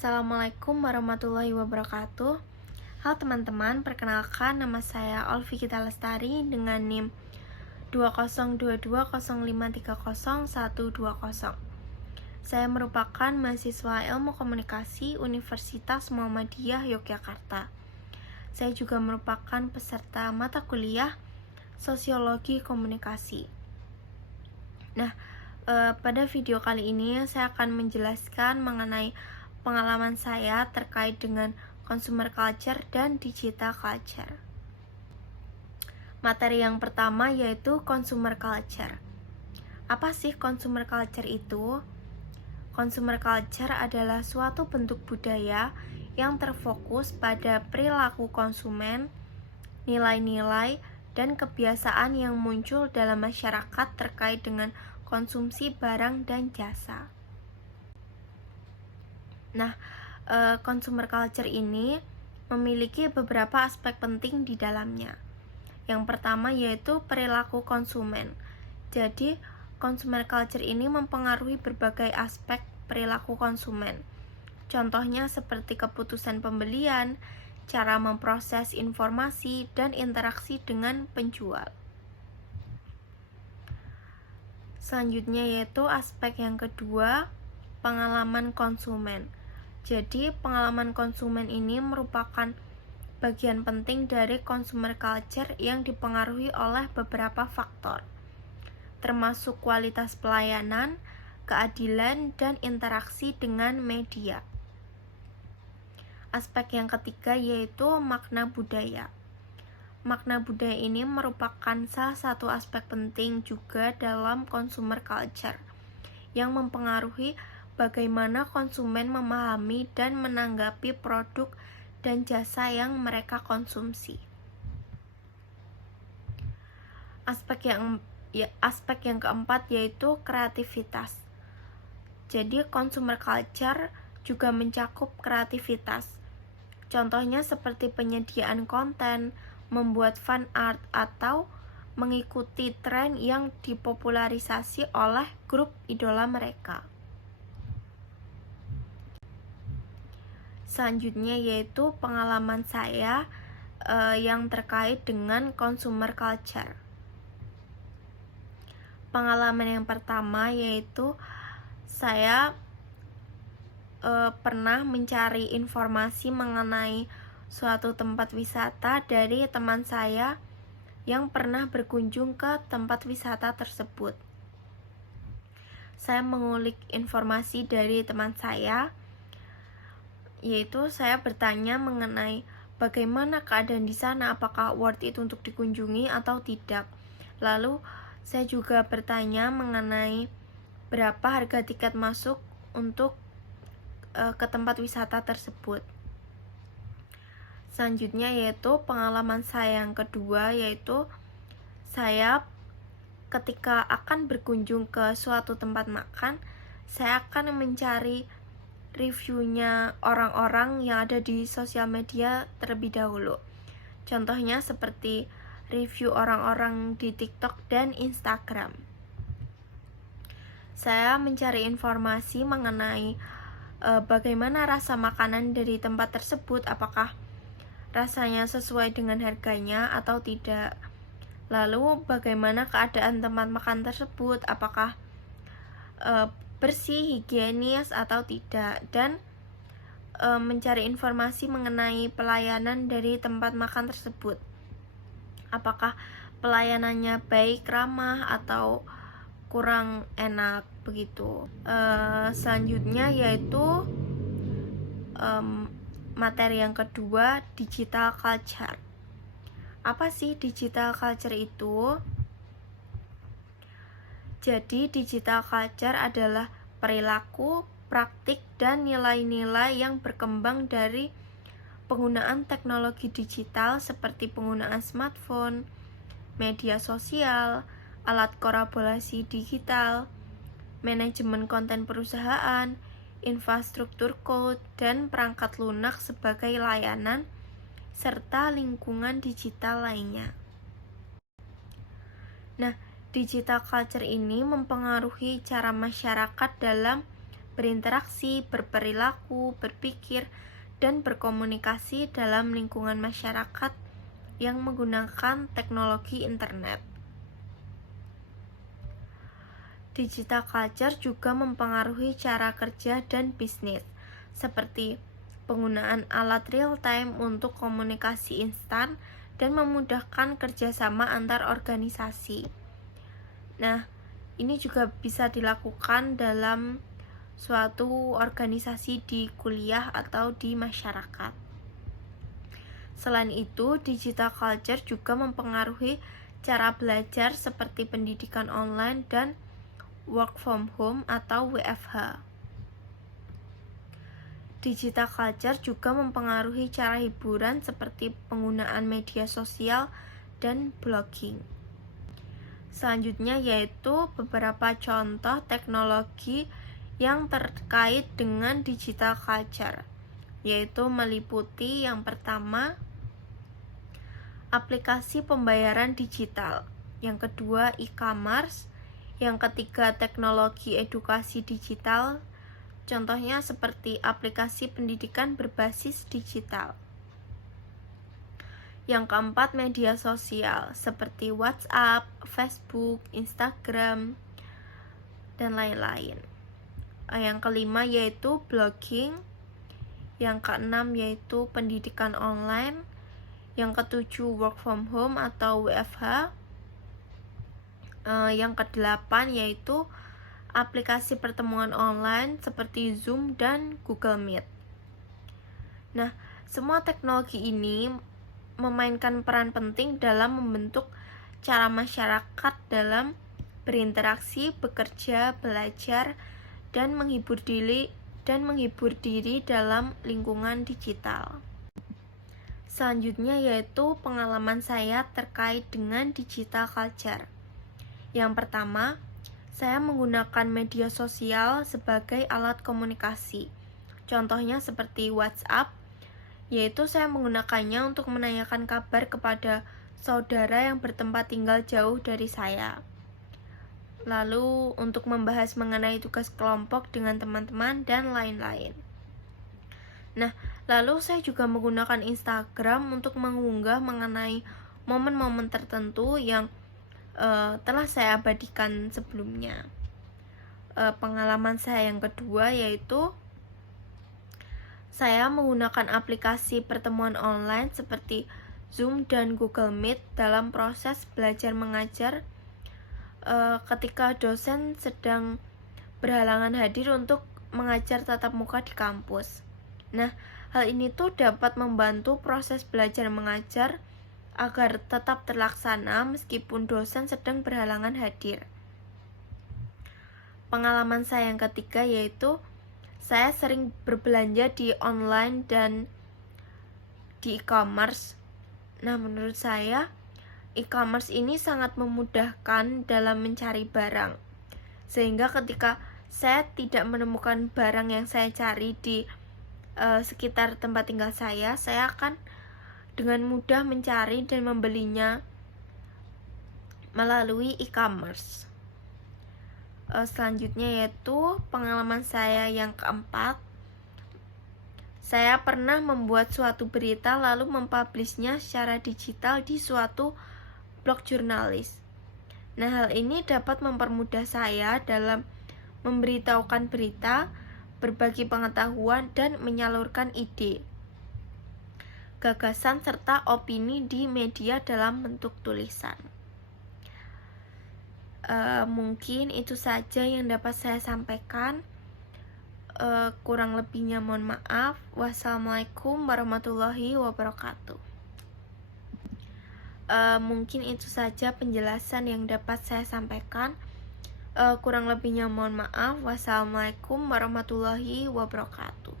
Assalamualaikum warahmatullahi wabarakatuh. Halo teman-teman, perkenalkan nama saya Olvi Gita Lestari dengan NIM 20220530120. Saya merupakan mahasiswa Ilmu Komunikasi Universitas Muhammadiyah Yogyakarta. Saya juga merupakan peserta mata kuliah Sosiologi Komunikasi. Nah, pada video kali ini saya akan menjelaskan mengenai pengalaman saya terkait dengan consumer culture dan digital culture. Materi yang pertama yaitu consumer culture. Apa sih consumer culture itu? Consumer culture adalah suatu bentuk budaya yang terfokus pada perilaku konsumen, nilai-nilai, dan kebiasaan yang muncul dalam masyarakat terkait dengan konsumsi barang dan jasa. Nah, consumer culture ini memiliki beberapa aspek penting di dalamnya. Yang pertama yaitu perilaku konsumen. Jadi, consumer culture ini mempengaruhi berbagai aspek perilaku konsumen. Contohnya seperti keputusan pembelian, cara memproses informasi, dan interaksi dengan penjual. Selanjutnya yaitu aspek yang kedua, pengalaman konsumen. Jadi, pengalaman konsumen ini merupakan bagian penting dari consumer culture yang dipengaruhi oleh beberapa faktor, termasuk kualitas pelayanan, keadilan, dan interaksi dengan media. Aspek yang ketiga yaitu makna budaya. Makna budaya ini merupakan salah satu aspek penting juga dalam consumer culture yang mempengaruhi bagaimana konsumen memahami dan menanggapi produk dan jasa yang mereka konsumsi. Aspek yang keempat yaitu kreativitas. Jadi consumer culture juga mencakup kreativitas. Contohnya seperti penyediaan konten, membuat fan art, atau mengikuti tren yang dipopularisasi oleh grup idola mereka. Selanjutnya yaitu pengalaman saya yang terkait dengan consumer culture. Pengalaman yang pertama yaitu saya pernah mencari informasi mengenai suatu tempat wisata dari teman saya yang pernah berkunjung ke tempat wisata tersebut. Saya mengulik informasi dari teman saya, yaitu saya bertanya mengenai bagaimana keadaan di sana, apakah worth it untuk dikunjungi atau tidak. Lalu saya juga bertanya mengenai berapa harga tiket masuk untuk ke tempat wisata tersebut. Selanjutnya yaitu pengalaman saya yang kedua, yaitu saya ketika akan berkunjung ke suatu tempat makan, saya akan mencari reviewnya orang-orang yang ada di sosial media terlebih dahulu. Contohnya seperti review orang-orang di TikTok dan Instagram. Saya mencari informasi mengenai bagaimana rasa makanan dari tempat tersebut, apakah rasanya sesuai dengan harganya atau tidak. Lalu bagaimana keadaan tempat makan tersebut, apakah bersih, higienis atau tidak, dan mencari informasi mengenai pelayanan dari tempat makan tersebut, apakah pelayanannya baik, ramah, atau kurang enak begitu. Selanjutnya yaitu materi yang kedua, digital culture. Apa sih digital culture itu? Jadi digital culture adalah perilaku, praktik, dan nilai-nilai yang berkembang dari penggunaan teknologi digital seperti penggunaan smartphone, media sosial, alat kolaborasi digital, manajemen konten perusahaan, infrastruktur cloud, dan perangkat lunak sebagai layanan, serta lingkungan digital lainnya. Nah, digital culture ini mempengaruhi cara masyarakat dalam berinteraksi, berperilaku, berpikir, dan berkomunikasi dalam lingkungan masyarakat yang menggunakan teknologi internet. Digital culture juga mempengaruhi cara kerja dan bisnis, seperti penggunaan alat real-time untuk komunikasi instan dan memudahkan kerjasama antar organisasi. Nah, ini juga bisa dilakukan dalam suatu organisasi di kuliah atau di masyarakat. Selain itu, digital culture juga mempengaruhi cara belajar seperti pendidikan online dan work from home atau WFH. Digital culture juga mempengaruhi cara hiburan seperti penggunaan media sosial dan blogging. Selanjutnya yaitu beberapa contoh teknologi yang terkait dengan digital culture, yaitu meliputi yang pertama, aplikasi pembayaran digital, yang kedua e-commerce, yang ketiga teknologi edukasi digital, contohnya seperti aplikasi pendidikan berbasis digital. Yang keempat, media sosial seperti WhatsApp, Facebook, Instagram, dan lain-lain. Yang kelima yaitu blogging. Yang keenam yaitu pendidikan online. Yang ketujuh work from home atau WFH. Yang kedelapan yaitu aplikasi pertemuan online seperti Zoom dan Google Meet. Nah, semua teknologi ini memainkan peran penting dalam membentuk cara masyarakat dalam berinteraksi, bekerja, belajar, dan menghibur diri dalam lingkungan digital. Selanjutnya yaitu pengalaman saya terkait dengan digital culture. Yang pertama, saya menggunakan media sosial sebagai alat komunikasi. Contohnya seperti WhatsApp, yaitu saya menggunakannya untuk menanyakan kabar kepada saudara yang bertempat tinggal jauh dari saya. Lalu untuk membahas mengenai tugas kelompok dengan teman-teman dan lain-lain. Nah, lalu saya juga menggunakan Instagram untuk mengunggah mengenai momen-momen tertentu yang telah saya abadikan sebelumnya. Pengalaman saya yang kedua yaitu saya menggunakan aplikasi pertemuan online seperti Zoom dan Google Meet dalam proses belajar mengajar ketika dosen sedang berhalangan hadir untuk mengajar tatap muka di kampus. Nah, hal ini tuh dapat membantu proses belajar mengajar agar tetap terlaksana meskipun dosen sedang berhalangan hadir. Pengalaman saya yang ketiga yaitu saya sering berbelanja di online dan di e-commerce. Nah, menurut saya e-commerce ini sangat memudahkan dalam mencari barang. Sehingga ketika saya tidak menemukan barang yang saya cari di sekitar tempat tinggal saya akan dengan mudah mencari dan membelinya melalui e-commerce. Selanjutnya yaitu pengalaman saya yang keempat. Saya pernah membuat suatu berita lalu mempublishnya secara digital di suatu blog jurnalis. Nah, hal ini dapat mempermudah saya dalam memberitahukan berita, berbagi pengetahuan, dan menyalurkan ide, gagasan, serta opini di media dalam bentuk tulisan. Mungkin itu saja yang dapat saya sampaikan. Kurang lebihnya mohon maaf. Wassalamualaikum warahmatullahi wabarakatuh. Mungkin itu saja penjelasan yang dapat saya sampaikan. Kurang lebihnya mohon maaf. Wassalamualaikum warahmatullahi wabarakatuh.